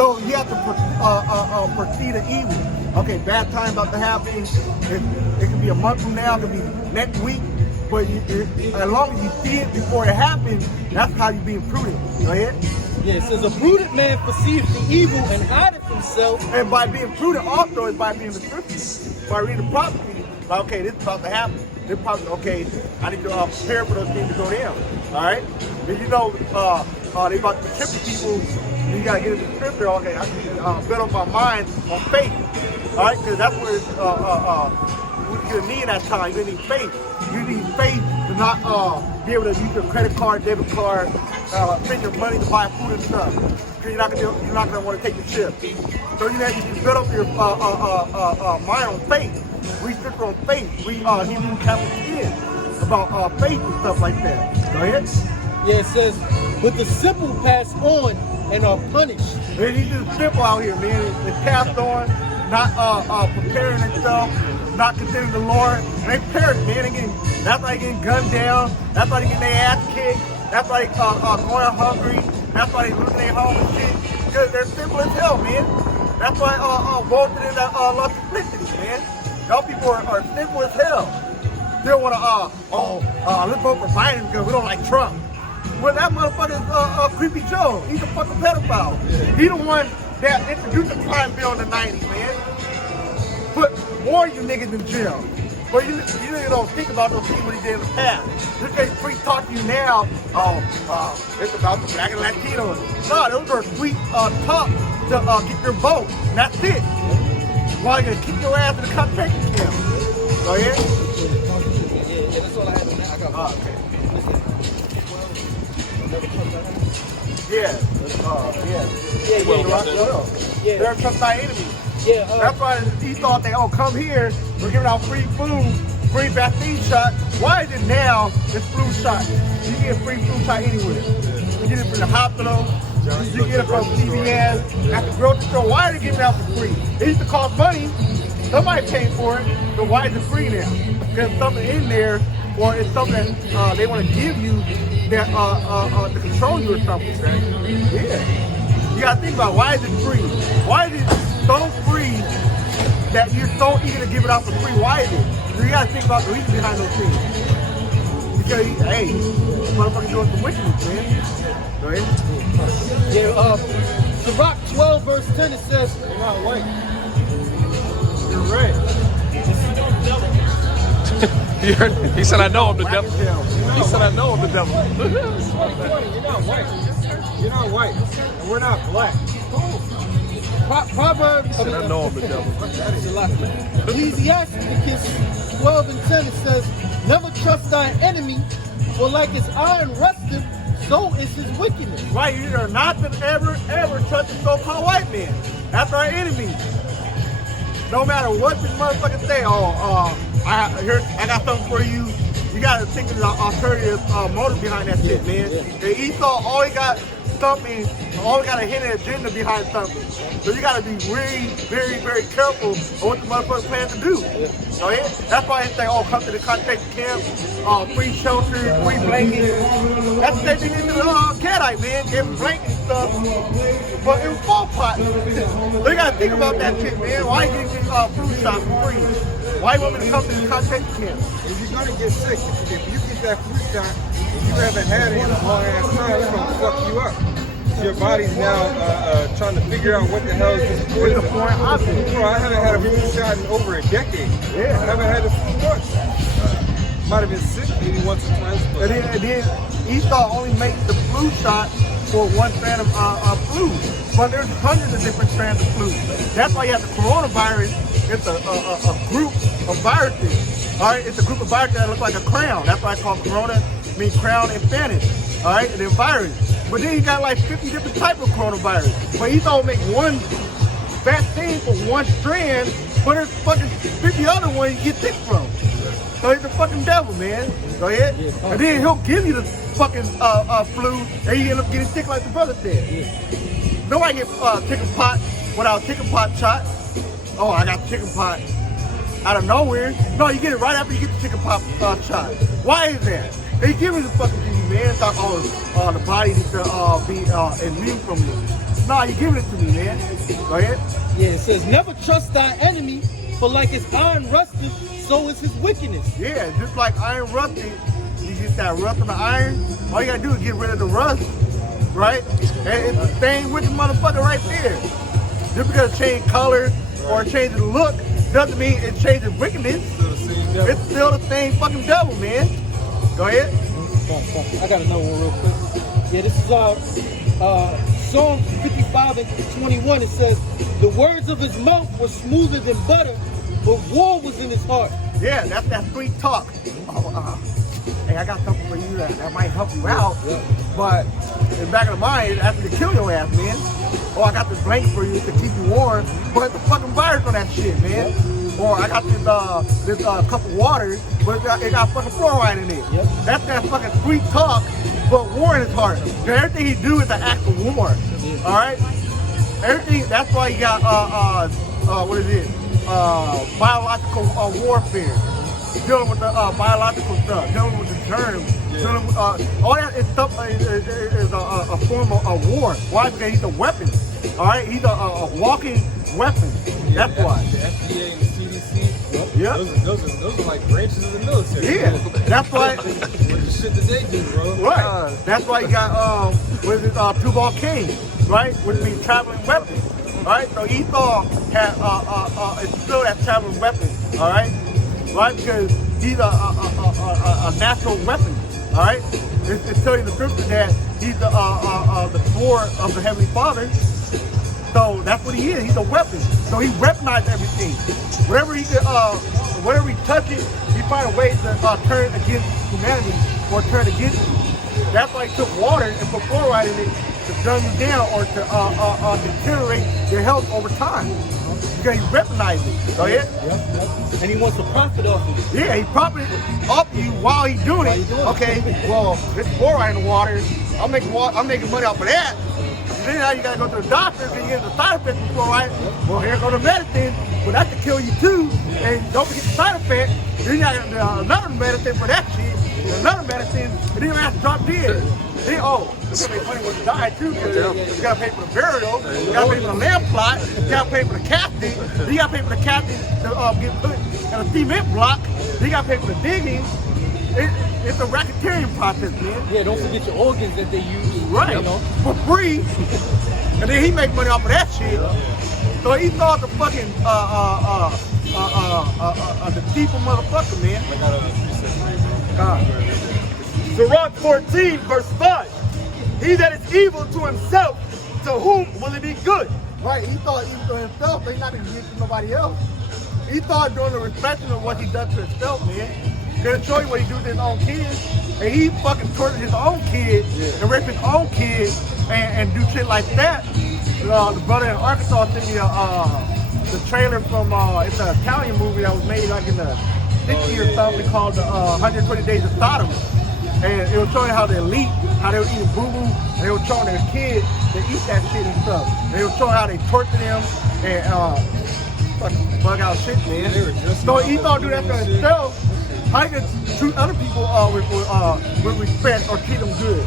So you have to foresee the evil. Okay, bad time about to happen. It could be a month from now, it could be next week. But as long as you see it before it happens, that's how you being prudent. Go ahead. Yeah, it says a prudent man perceives the evil and hideth himself. And by being prudent also is by being the scriptures. By reading the prophecy, like, okay, this is about to happen. This probably, okay, I need to prepare for those things to go down. All right? Then you know, they about to be tripping people. You gotta get in the scripture. Okay, I can build up my mind on faith. All right, because that's where you're gonna need that time. You're gonna need faith. You need faith to not be able to use your credit card, debit card, spend your money to buy food and stuff. Because you're not gonna want to take the chip. So you have to build up your mind on faith. We scripture on faith. We Hebrews chapter 10 about faith and stuff like that. Go ahead. Yeah, it says, but the simple pass on and are punished. Man, he's just simple out here, man. It's cast on, not preparing themselves, not considering the Lord. And they perish, man. That's why they getting gunned down. That's why they getting their ass kicked. That's why they going hungry. That's why they losing their home and shit. Because they're simple as hell, man. That's why Walter in that lost simplicity, man. Y'all people are simple as hell. They don't want to, let's vote for Biden because we don't like Trump. Well, that motherfucker's Creepy Joe. He's a fucking pedophile. Yeah. He the one that introduced the crime bill in the 90s, man. Put more of you niggas in jail. But you don't think about those things what he did in the past. This ain't free talk to you now. It's about the black and Latinos. No, those are sweet talk to get your vote. And that's it. While you're gonna kick your ass in the concentration camp. Go ahead. Yeah, that's all I had to say. I got okay. Yeah. They're Trump's our enemy. Yeah. That's why he thought they come here, we're giving out free food, free vaccine shot. Why is it now it's flu shot? You get a free flu shot anywhere. You get it from the hospital, you get it from CVS, at the grocery store. Why are they giving it out for free? It used to cost money. Somebody paid for it, so why is it free now? There's something in there, or it's something that they want to give you that to control you or something, right? Yeah. You gotta think about why is it free? Why is it so free that you're so eager to give it out for free? Why is it? So you gotta think about the reason behind those things. Because hey, this motherfucker doing some wickedness, man. Go ahead. Yeah, Sirach 12 verse 10 it says, you're not white. You're red. He said, I know I'm the devil. He said, I know I'm the devil. You're not white. You're not white. And we're not black. Proverbs. He said, I know I'm the devil. That is a lot. Ecclesiastes 12 and 10 it says, never trust thy enemy, for like his iron rusteth, so is his wickedness. Right, you are not to ever trust the so-called white man. That's our enemy. No matter what this motherfucker say, I got something for you. You gotta think of the alternative motive behind that shit, man. And Esau always got something, always got a hidden agenda behind something. So you gotta be really, very, very careful of what the motherfucker plans to do. So yeah, that's why they say, come to the concentration camp, free shelter, free blanket. That's the same thing into the Cadite, man. Give them blankets and stuff. But it was full pot. So you gotta think about that shit, man. Why you getting food shots for free? Why you want me to come to the concentration camp? If you're gonna get sick, if you get that flu shot and you haven't had it in a long ass time, it's gonna fuck you up. Your body's now trying to figure out what the hell is this poison. Bro, I haven't had a flu shot in over a decade. Yeah. I haven't had the flu once. Might have been sick maybe once or twice. But and then Esau only makes the flu shot for one strand of flu. But there's hundreds of different strands of flu. That's why you have the coronavirus. It's a group of viruses. All right, it's a group of viruses that look like a crown. That's why it's called corona, means crown in Spanish. All right, and then virus. But then you got like 50 different types of coronavirus. But Esau will make one vaccine for one strand, but there's fucking 50 other ones you get sick from. So he's the fucking devil, man. Go ahead. And then he'll give you the fucking flu, and you end up getting sick like the brother said. Nobody get chicken pot without chicken pot shot. Oh, I got chicken pot out of nowhere. No, you get it right after you get the chicken pot shot. Why is that? They give me the fucking thing, man. Thought the body needs to be immune from Nah, you giving it to me, man. Go ahead. Yeah, it says, never trust thy enemy, for like his iron rusteth, so is his wickedness. Yeah, just like iron rusted, you get that rust on the iron. All you gotta do is get rid of the rust, right? And it's the same wicked motherfucker right there. Just because it changed color or it changed the look doesn't mean it changes wickedness. It's still the same fucking devil, man. Go ahead. I got another one real quick. Yeah, this is Psalm 55 and 21. It says, the words of his mouth were smoother than butter, but war was in his heart. Yeah, that's that sweet talk. Hey, I got something for you that might help you out. But in the back of the mind, it's after to kill your ass, man. Oh, I got this blanket for you to keep you warm, but the fucking virus on that shit, man. Or I got this cup of water, but it got fucking fluoride in it. Yep. That's that fucking sweet talk, but war in his heart. Everything he do is an act of war. All right. Everything. That's why you got what is it? Biological warfare. Dealing with the biological stuff, dealing with the germs, dealing with all that is stuff is a form of war. Why? Because he's a weapon. All right, he's a walking weapon. Yeah, that's why. The FDA and the CDC. Yeah. Those are like branches of the military. Yeah, that's why. What the shit that they do, bro? Right. That's why you got what is it? Two-ball cane, right? Which means traveling weapon. All right. So Esau had it's still that traveling weapon. All right. Right, because he's a natural weapon. All right, it's telling the scripture that he's the sword of the Heavenly Father. So that's what he is. He's a weapon. So he weaponized everything. Whatever he touches, he find a way to turn against humanity or turn against you. That's why he took water and put fluoride in it to dumb you down or to deteriorate your health over time. Because he weaponized it. Go ahead. And he wants to profit off of it. Yeah, he profited off you while he's doing it. Okay, well, there's fluoride in the water. I'm making money off of that. And then now you gotta go to the doctor because you get the side effects of fluoride. Well, here go the medicine. Well, that could kill you too. And don't forget the side effect. Then you got another medicine for that shit. And another medicine. And then you have to drop dead. Then, it's gonna be funny when you die too, because you gotta pay for the burial, you gotta pay for the lamp plot, you gotta pay for the casting, then you gotta pay for the casting to get put in a cement block, then you gotta pay for the digging. It's a racketeering process, man. Yeah, don't forget your organs that they use. Right, you know? for free. And then he make money off of that shit. So he thought the fucking the deceitful motherfucker, man. Sirach 14, verse 5. He that is evil to himself, to whom will it be good? Right, he thought evil to himself, but he's not going to give it to nobody else. He thought doing the reflection of what he done to himself, man. Gonna show you what he do to his own kids. And he fucking tortured his own kid and raped his own kid and do shit like that. The brother in Arkansas sent me the trailer from, it's an Italian movie that was made like in the 60s or something called 120 Days of Sodom. And it was showing how the elite, how they were eating boo-boo, and they were showing their kids to eat that shit and stuff. They were showing how they tortured them and fucking bug out shit, man. So Esau do that to himself. How you can treat other people with respect or treat them good?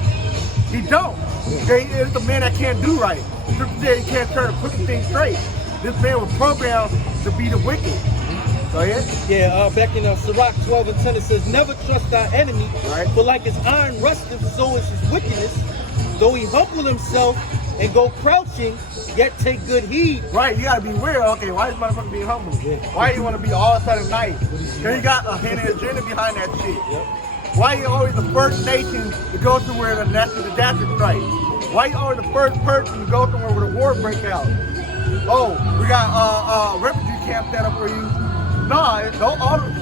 He don't. It's a man that can't do right. The scripture said he can't turn a crooked thing straight. This man was programmed to be the wicked. Go ahead. Yeah, back in Sirach 12 and 10 it says, never trust thy enemy, right. For like his iron rusteth, so is his wickedness. Though he humble himself and go crouching, yet take good heed. Right, you gotta be weird. Okay, why is motherfucker being humble? Yeah. Why do you want to be all Southern nice? Because you got a hidden agenda behind that shit. Yep. Why are you always the first nation to go to where the natural disaster strikes? Why are you always the first person to go somewhere where the war break out? Oh, we got refugee camp set up for you. Nah,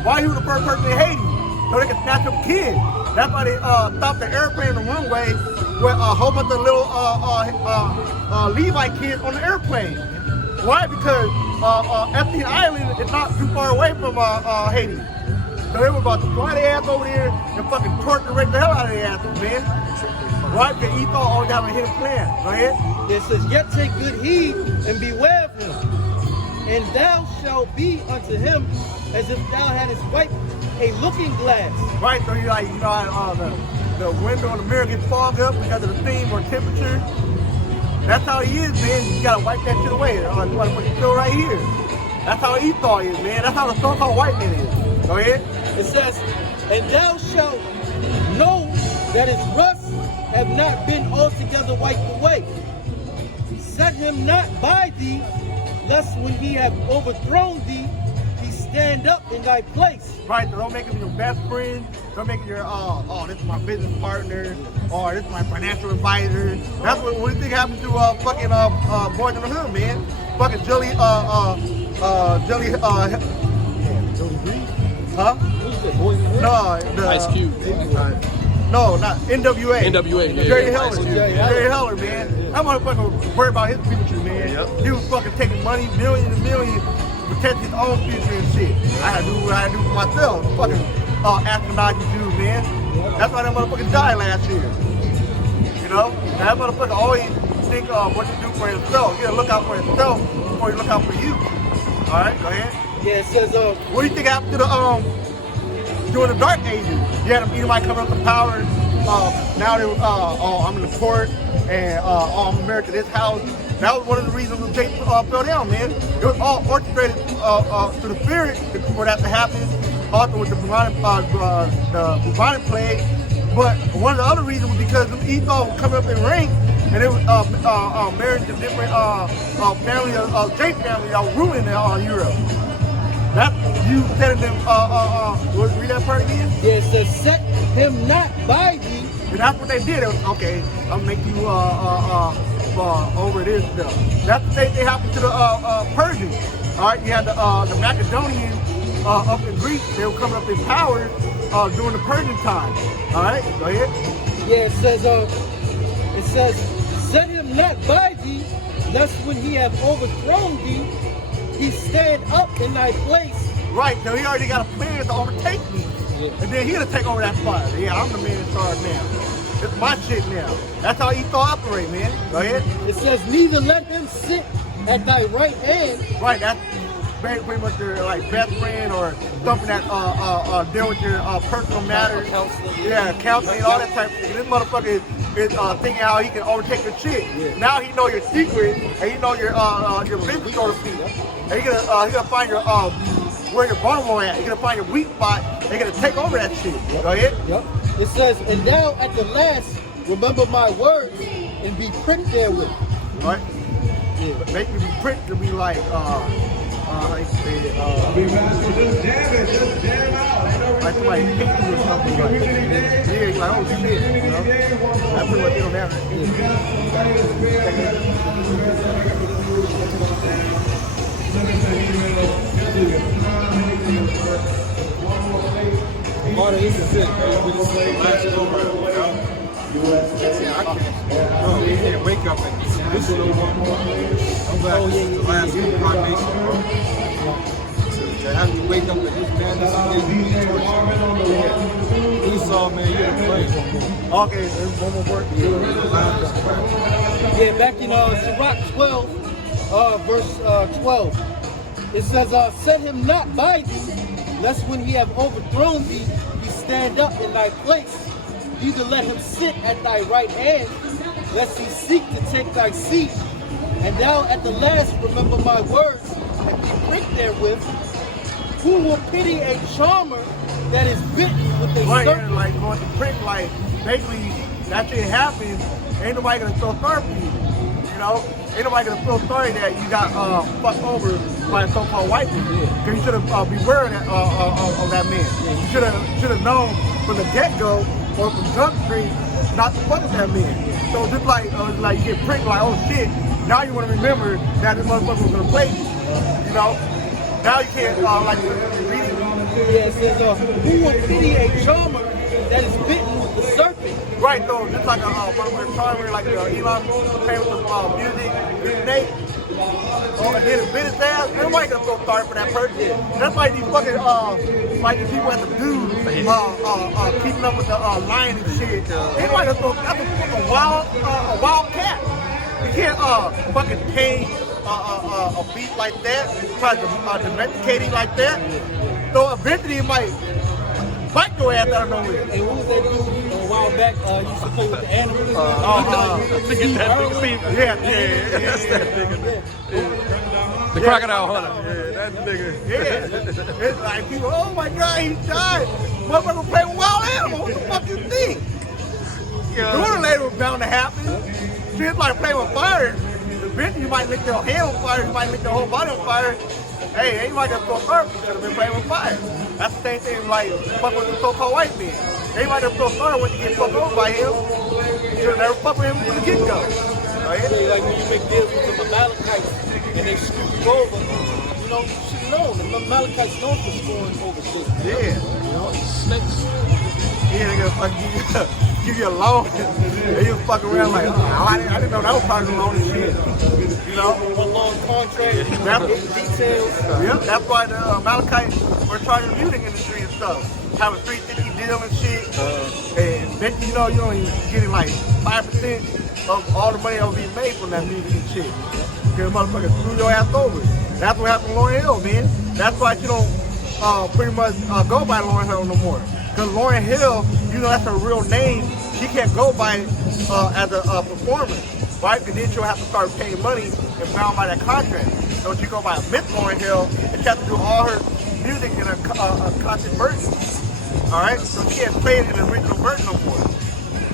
why you the first person in Haiti? So they can snatch up kids. That's why they stopped the airplane on the runway with a whole bunch of little Levi kids on the airplane. Why? Because Epstein Island is not too far away from Haiti. So they were about to fly their ass over there and fucking torture the hell out of their asses, man. Right? Because Esau always have a hidden plan. Go ahead. It says, yet take good heed and beware of him. And thou shalt be unto him as if thou hadst wiped a looking glass. Right, so you like, how the window and the mirror gets fogged up because of the steam or temperature. That's how he is, man. You gotta wipe that shit away. You wanna put it still right here. That's how Esau is, man. That's how the so-called white man is. Go ahead. It says, and thou shalt know that his rust have not been altogether wiped away. Set him not by thee, lest when he have overthrown thee, he stand up in thy place. Right, so don't make him your best friend. Don't make him your, this is my business partner, or this is my financial advisor. That's what do you think happened to fucking Boys in the Hood, man? Fucking Jelly, Jelly Green? Huh? No, the Ice Cube. No, not NWA. NWA, yeah. Jerry Yeah, Heller. Ice Cube. Jerry Heller, man. That motherfucker worried about his future, man. Yep. He was fucking taking money, millions and millions, to protect his own future and shit. I had to do what I had to do for myself. Fucking astronaut dude, man. That's why that motherfucker died last year. You know? That motherfucker always think what to do for himself. You gotta look out for himself before you look out for you. Alright, go ahead. Yeah, it says, what do you think happened to the during the Dark Ages? You had Edomite coming up to power. Now they I'm in the court and I'm married to this house. That was one of the reasons when Jake fell down, man. It was all orchestrated through the spirit for that to happen. Also with the bubonic plague. But one of the other reasons was because Esau was coming up in rank and it was married to different family of Jake family that was ruling Europe. That you telling them, read that part again? yeah, it says, set him not by thee. And that's what they did. It was, okay, I'll make you over this stuff. That's the same thing happened to the Persians. All right, you had the Macedonians up in Greece. They were coming up in power during the Persian time. All right, go ahead. Yeah, it says, set him not by thee, lest when he have overthrown thee, he stand up in thy place. Right, so he already got a plan to overtake me. Yeah. And then he'll take over that spot. Yeah, I'm the man in charge now. It's my shit now. That's how Esau operate, man. Go ahead. It says, neither let him sit at thy right hand. Right, that's pretty much your like best friend or something that deal with your personal matters. Yeah, counseling, all that type of thing. This motherfucker is thinking how he can overtake your shit. Yeah. Now he know your secret and he know your business, so to speak. And he gonna find your where your vulnerable at. He gonna find your weak spot. They gonna take over that shit. Yep. Go ahead. Yep. It says, and thou at the last remember my words and be pricked therewith. Right. Yeah. But make you be pricked to be like like say just jam it out. like somebody pick you or something like that. Yeah, you're like, oh shit, you know? That's pretty much it on that. Marta, this is it, man. We just last over, you know? We can't wake up and this is I'm glad this is the last proclamation, bro. To have you wake up and this man, this torture. Esau, man, you're the play. Okay, there's one more word. Yeah, back in Sirach 12, verse 12. It says, set him not by thee, lest when he have overthrown thee, he stand up in thy place. Neither let him sit at thy right hand, lest he seek to take thy seat. And thou at the last remember my words, and be pricked therewith. Who will pity a charmer that is bitten with a right, serpent? like going to prick, like basically that shit happens. Ain't nobody gonna feel sorry for you. You know, ain't nobody gonna feel sorry that you got fucked over by a so-called white people. Because you should have beware of that man. You should have known from the get-go or from Jump Street not to fuck with that man. So just like you get pricked, like, oh shit, now you want to remember that this motherfucker was gonna play you. You know, now you can't like read it. Yeah, it says, who will pity a charmer that is bitten with the serpent? Right, so just like one of the charmer, like Elon playing with the music, the snake, and then it bit his ass. Nobody gonna feel sorry for that person. That's like these fucking like these people at the dude keeping up with the lion and shit. Anybody gonna feel that's a fucking wild cat. You can't fucking tame a beast like that, try to domesticate it like that. So eventually it might bite your ass out of nowhere. And who's that dude? while back, used to play with the animals. Look at that nigga, Steve. Yeah. That's that nigga. The crocodile hunter. Yeah, that nigga. Yeah. It's like people, oh my God, he died. Motherfucker play with wild animals. What the fuck you think? Sooner or later was bound to happen. Shit's like playing with fire. Eventually you might lick your hand on fire, you might lick your whole body on fire. Hey, ain't like that for earth, you should have been playing with fire. That's the same thing like fuck with the so-called white man. Anybody that throw fire when you get fucked over by him, you should have never fucked with him from the get-go. Right? Like when you make deals with the Amalekites and they screw you over, you know, you should know. The Amalekites known for screwing over shit. Yeah. You know, snakes. Yeah, they gonna fucking give you a loan. And you fuck around like, oh, I didn't know that was part of the loan and shit. You know? A long contract, details. Yep, that's why the Amalekites were charging the music industry and stuff. Having 350 deal and shit. And then you know you're only getting like 5% of all the money that will be made from that music and shit. Because motherfuckers screw your ass over. That's what happened to Lauryn Hill, man. That's why you don't pretty much go by Lauryn Hill no more. Because Lauryn Hill, you know that's her real name. She can't go by it as a performer, right? Because then she'll have to start paying money and bound by that contract. So she go by Miss Lauryn Hill, and she has to do all her music in a concert version. All right, so she can't play it in the original version no more.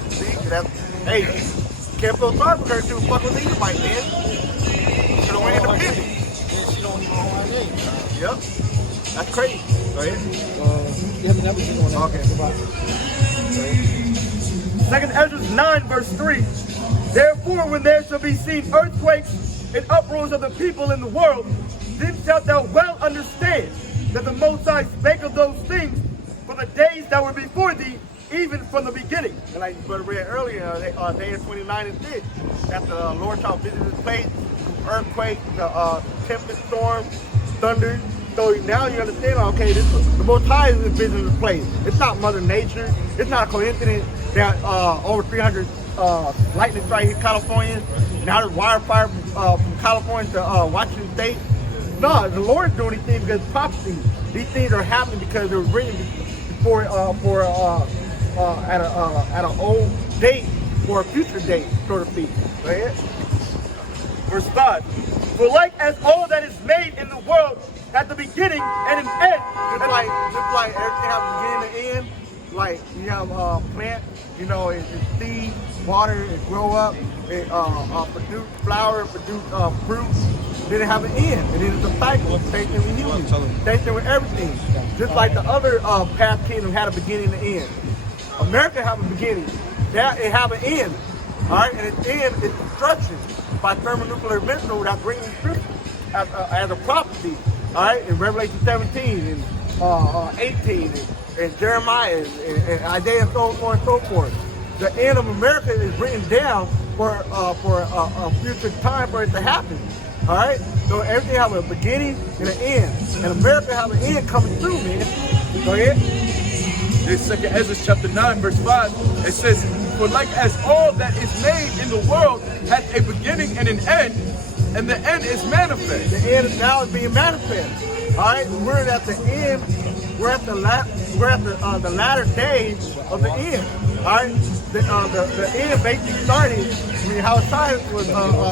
See, that's hey, can't feel sorry for her. She was fucking with Edomite, man. She don't want independent. And she don't even know her name. Yep, that's crazy. Go ahead. You have never seen one. Okay. Second Ezra 9 verse 3. Therefore, when there shall be seen earthquakes and uproars of the people in the world, then shalt thou well understand that the Most High spake of those things for the days that were before thee, even from the beginning. And like you read earlier, Isaiah 29 and 6, that the Lord shall visit this place, earthquake, tempest, storm, thunder. So now you understand, okay, the Most High is visiting this place. It's not Mother Nature. It's not a coincidence that over 300 lightning strikes in California. Now there's wildfire from California to Washington State. No, the Lord's doing these things because it's prophecy. These things are happening because they were written before at an old date for a future date, so to speak. Right? Verse 5. For like as all that is made in the world at the beginning and an end. Just like everything has a beginning and end. Like you have plant, you know, it seed, water, it grow up, it produce flower, produce fruit. Then it have an end, and then it's a cycle. Same thing with humans. Same thing with everything. Just like the other past kingdom had a beginning and end. America have a beginning. It have an end. All right, and its end is destruction by thermonuclear missile that brings scripture as a prophecy. All right, in Revelation 17 and 18 and Jeremiah and Isaiah and so on and so forth. The end of America is written down for a future time for it to happen. All right, so everything have a beginning and an end, and America have an end coming through, man. Go ahead. This second Ezra chapter 9 verse 5, it says, for like as all that is made in the world has a beginning and an end, and the end is manifest. The end is now being manifest. All right, we're at the end. We're at the latter days of the end. All right, the end basically started when how science was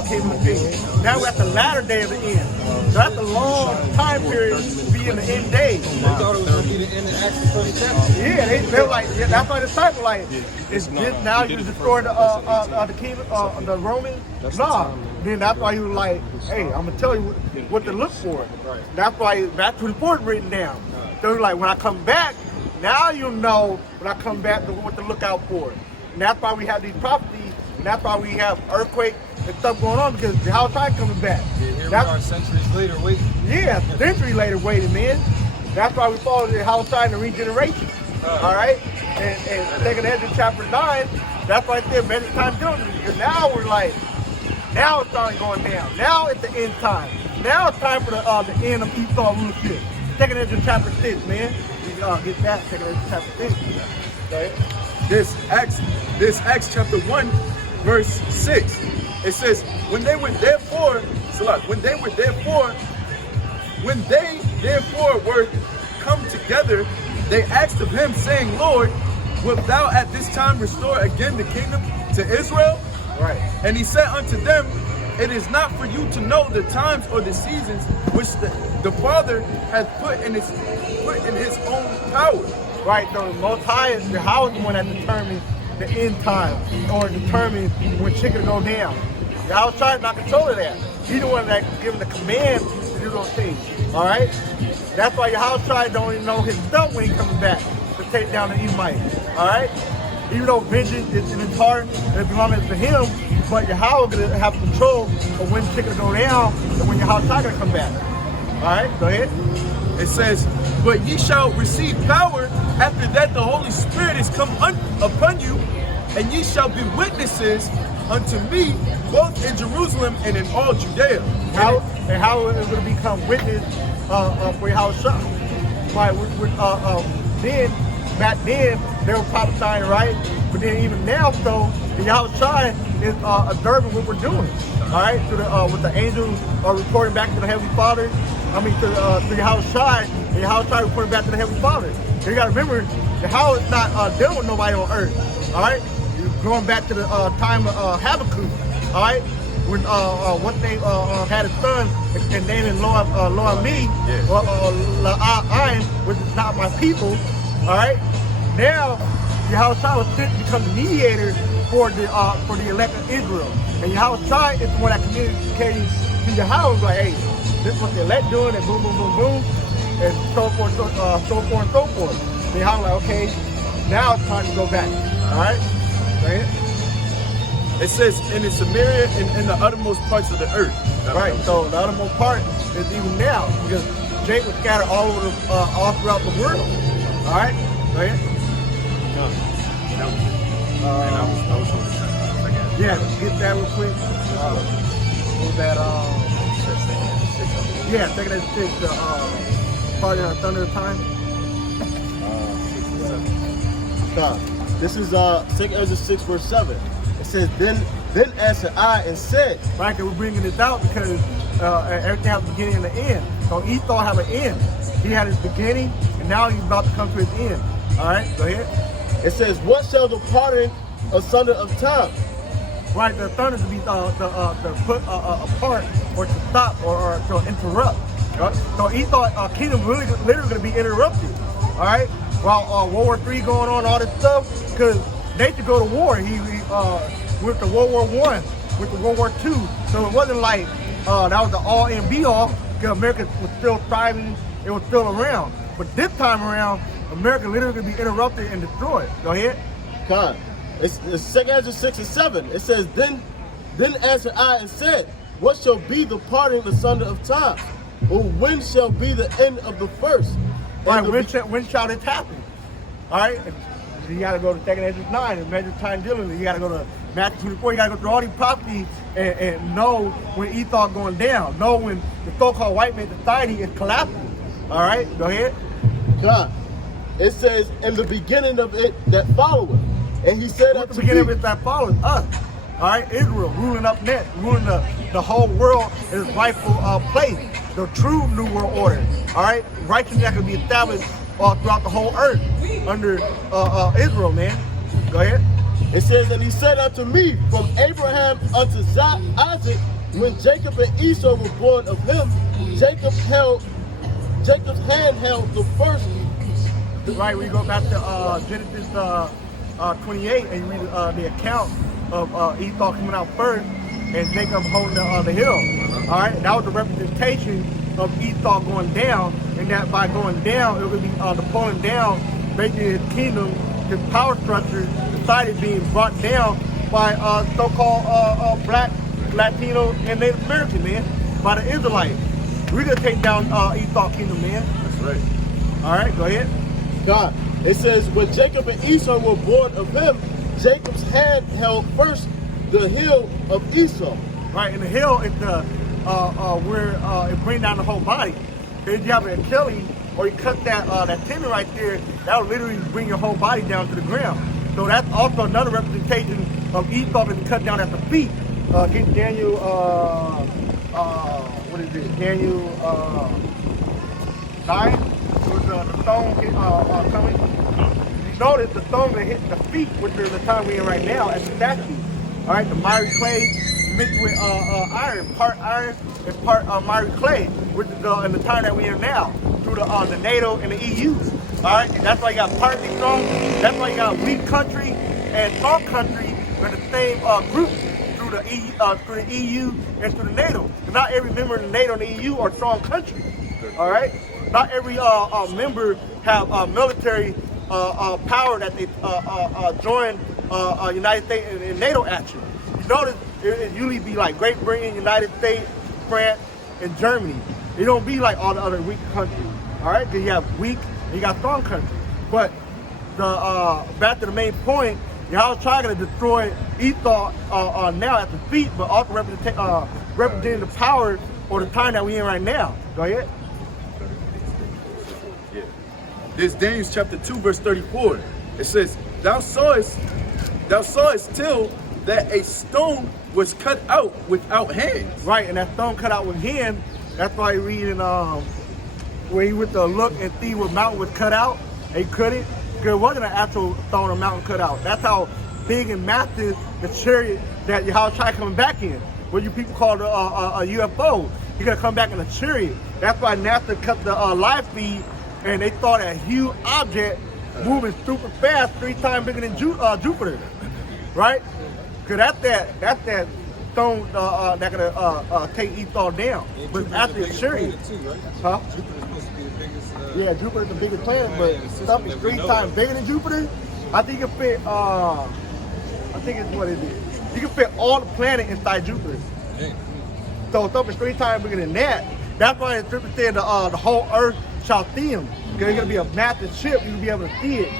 came into being. Now we're at the latter day of the end. So that's a long time period to be in the end days. They thought it was going to be the end of Acts 1st chapter. Yeah, they're like, yeah, that's why the disciples like, it's just now you destroy the kingdom, the Romans. Nah, then that's why he was like, hey, I'm gonna tell you what to look for. That's why that's what the report written down. So he's like, when I come back, now you know when I come back what to look out for. And that's why we have these prophecies, and that's why we have earthquakes and stuff going on, because the house side coming back. Yeah, here we are centuries later waiting. Yeah, century later waiting, man. That's why we follow the house side and regeneration. All right? And second Ezra chapter 9, that's right there, many times doing it. Because now we're like, now it's starting going down. Now it's the end time. Now it's time for the end of Esau rulership. Second Ezra chapter 6, man. We get that, second Ezra chapter 6. Right? This Acts chapter 1 verse 6, it says, when they therefore were come together, they asked of him, saying, Lord, wilt thou at this time restore again the kingdom to Israel? Right. And he said unto them, it is not for you to know the times or the seasons which the Father hath put in his own power. Right, so the Most High is the one that determines the end time or determines when shit gonna go down. Yahweh is not controlling that. He's the one that's giving the command to do those things. All right? That's why Yahweh don't even know his stuff when he's coming back to take down the Edomites. All right? Even though vengeance is in his heart and it belongs to him, but Yahweh gonna have control of when shit gonna go down and when Yahweh gonna come back. All right, go ahead. It says, but ye shall receive power after that the Holy Spirit is come upon you, and ye shall be witnesses unto me both in Jerusalem and in all Judea. How it will become witness for Yahweh. Right, back then they were prophesying, right? But then even now, so the Yahweh is observing what we're doing. All right, so with the angels are reporting back to the Heavenly Father. I mean, to Yahweh, and Yahweh reporting back to the Heavenly Father. So you got to remember, Yahweh is not dealing with nobody on earth. All right, you're going back to the time of Habakkuk. All right, when one thing had a son and named him Lo-Ami, La'ayin, which is not my people. All right, now Yahweh was sent to become the mediator for the elect of Israel, and Yahweh is the one that communicating to Yahweh like, hey, this is what the elect doing, and boom, boom, boom, boom, and so forth, and so forth. Then Yahweh like, okay, now it's time to go back. All right, right. It says in Samaria and in the uttermost parts of the earth. Right. So the uttermost part is even now because Jake was scattered all throughout the world. All right. Go ahead. Yeah. Get that real quick. Move that. Yeah. Take that 6. Party on Thunder of Time. This is 2 Ezra 6 verse 7. It says, then answered I and said, right, we're bringing this out because everything has a beginning and an end. So Esau have an end. He had his beginning, and now he's about to come to his end. All right, go ahead. It says, what shall the parting asunder of time? Right, the thunder to be to put apart or to stop or to interrupt. Right? So Esau kingdom literally going to be interrupted. All right, while World War III going on, all this stuff, because they should go to war. He with the World War I, with the World War II. So it wasn't like that was the all and be all, because America was still thriving, it was still around. But this time around, America literally going to be interrupted and destroyed. Go ahead. God, it's 2 Ezra 6 and 7. It says, then answered I and said, what shall be the parting asunder of time? Or when shall be the end of the first? Right, when shall this happen? All right. You got to go to 2 Ezra 9 and measure time diligently. You got to go to Matthew 24. You got to go through all these prophecies and know when Esau going down. Know when the so-called white man society is collapsing. All right, go ahead. God, it says, in the beginning of it that followeth. And he said at the beginning of it that follows us. All right, Israel ruling up next, ruling the whole world in its rightful place. The true New World Order. All right, righteousness that can be established throughout the whole earth under Israel, man. Go ahead. It says, and he said unto me, from Abraham unto Isaac, when Jacob and Esau were born of him, Jacob's hand held the first. Right, we go back to Genesis 28 and you read the account of Esau coming out first and Jacob holding the hill. All right, that was the representation of Esau going down, and that by going down, it would be the pulling down, basically his kingdom, his power structure, society being brought down by so-called black, Latino, and Native American, man, by the Israelites. We're gonna take down Esau kingdom, man. That's right. All right, go ahead. God, it says, when Jacob and Esau were born of him, Jacob's hand held first the heel of Esau. Right, and the heel is the where it brings down the whole body. If you have an Achilles or you cut that tendon right there, that will literally bring your whole body down to the ground. So that's also another representation of Esau being cut down at the feet. Get Daniel, what is it? Daniel 9. With the stone coming. notice the stone that hit the feet, which is the time we're in right now, as a statue. All right, the miry clay mixed with iron, part iron and part miry clay, which is in the time that we're in now, through the NATO and the EU. All right, that's why you got partly strong. That's why you got weak country and strong country in the same group through the EU and through the NATO. Not every member of the NATO and the EU are strong countries. All right, not every member have military power that they join United States and NATO action. You notice it usually be like Great Britain, United States, France, and Germany. It don't be like all the other weak countries. All right, because you have weak and you got strong countries. But the back to the main point, y'all trying to destroy Esau now at the feet, but also representing the power or the time that we in right now. Go ahead. Yeah. This James chapter 2 verse 34. It says, Thou sawest till that a stone was cut out without hands. Right, and that stone cut out with hands. That's why you read in where he went to look and see what mountain was cut out. He couldn't, because it wasn't an actual stone or mountain cut out. That's how big and massive the chariot that Yahushua coming back in. What you people call a UFO. He's gonna come back in a chariot. That's why NASA cut the live feed, and they thought a huge object moving super fast, 3 times bigger than Jupiter, right? Because that's that stone that gonna take Esau down. But after a chariot, huh? Yeah, Jupiter's the biggest planet, but stuff is 3 times bigger than Jupiter. I think you can fit. I think it's what it is. You can fit all the planet inside Jupiter. So stuff is 3 times bigger than that. That's why the scripture said the whole earth shall see him. Because it's gonna be a massive ship. You can be able to see it.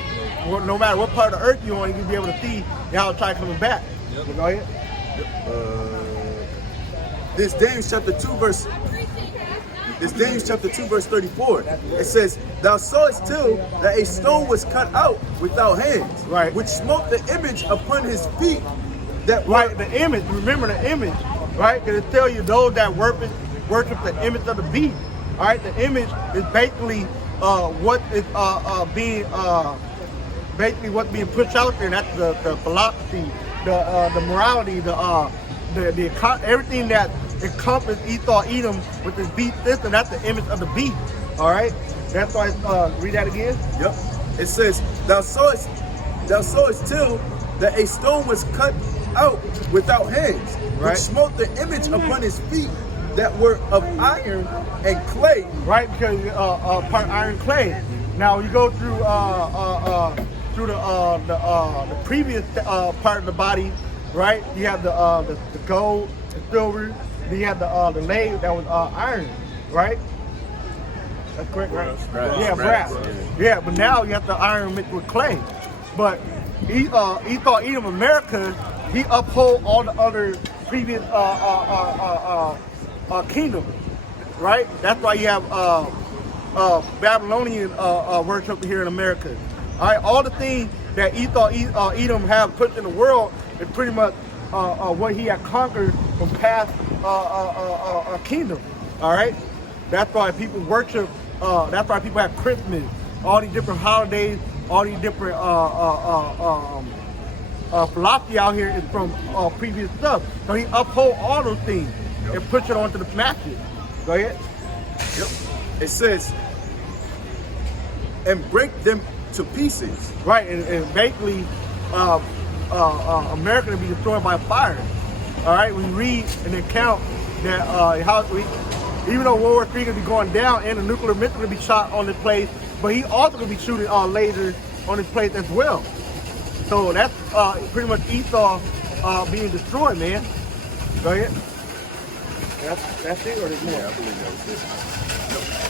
No matter what part of the earth you're on, you can be able to see Yahushua coming back. Yep. Go ahead. This James chapter 2 verse 34. It says, Thou sawest till that a stone was cut out without hands, right, which smote the image upon his feet. That right, the image. Remember the image, right? Because it tells you those that worship the image of the beast. All right, the image is basically what is basically what's being pushed out there. And that's the philosophy, the morality, the everything that encompass Esau Edom with this beast system. That's the image of the beast. All right, that's why. Read that again. Yep. It says, Thou sawest till that a stone was cut out without hands, right, which smote the image upon his feet that were of iron and clay. Right, because part iron clay. Now you go through the previous part of the body, right? You have the gold, the silver. Then you have the lead that was iron, right? That's correct, right? Brass. Yeah, but now you have the iron mixed with clay. But Esau Edom America, he uphold all the other previous kingdoms, right? That's why you have Babylonian worship here in America. All right, all the things that Esau Edom have put in the world is pretty much what he had conquered from past kingdom. All right, that's why people worship. That's why people have Christmas, all these different holidays, all these different philosophy out here is from previous stuff. So he uphold all those things and push it onto the masses. Go ahead. Yep. It says, and break them to pieces. Right, and basically, America will be destroyed by fire. All right, we read an account that even though World War III going to be going down and the nuclear missile going to be shot on this place, but he also going to be shooting lasers on this place as well. So that's pretty much Esau being destroyed, man. Go ahead. That's it, or there's more? Yeah, I believe that was it.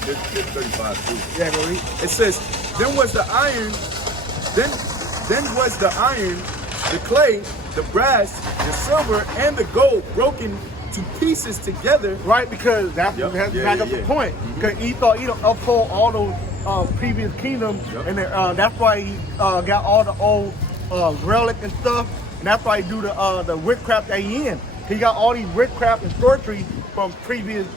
There's 35 too. Yeah, go read. It says, then was the iron, the clay, the brass, the silver, and the gold broken to pieces together. Right, because that's back up the point. Because Esau uphold all those previous kingdoms, and that's why he got all the old relic and stuff, and that's why he do the witchcraft that he in. He got all these witchcraft and sorcery from previous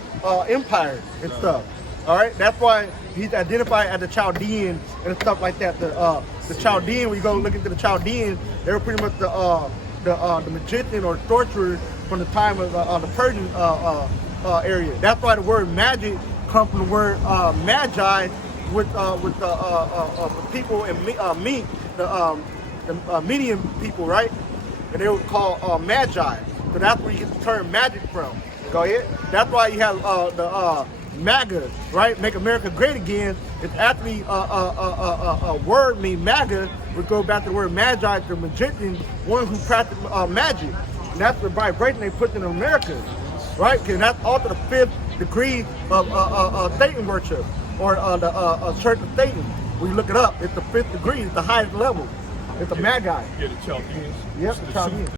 empires and stuff. All right, that's why he's identified as the Chaldean and stuff like that. The Chaldean, when you go look into the Chaldean, they were pretty much the magician or sorcerer from the time of the Persian area. That's why the word magic comes from the word magi, with the people in Meat, the Median people, right? And they were called magi. So that's where you get the term magic from. Go ahead. That's why you have the MAGA, right? Make America Great Again. It's actually a word mean MAGA would go back to the word magi, the magician, one who practiced magic. And that's the vibration they put in America, right? Because that's also the 5th degree of Satan worship, or the Church of Satan. When you look it up, it's the 5th degree. It's the highest level. It's the Magi. Yeah, the Chaldeans. Yep, the Chaldeans.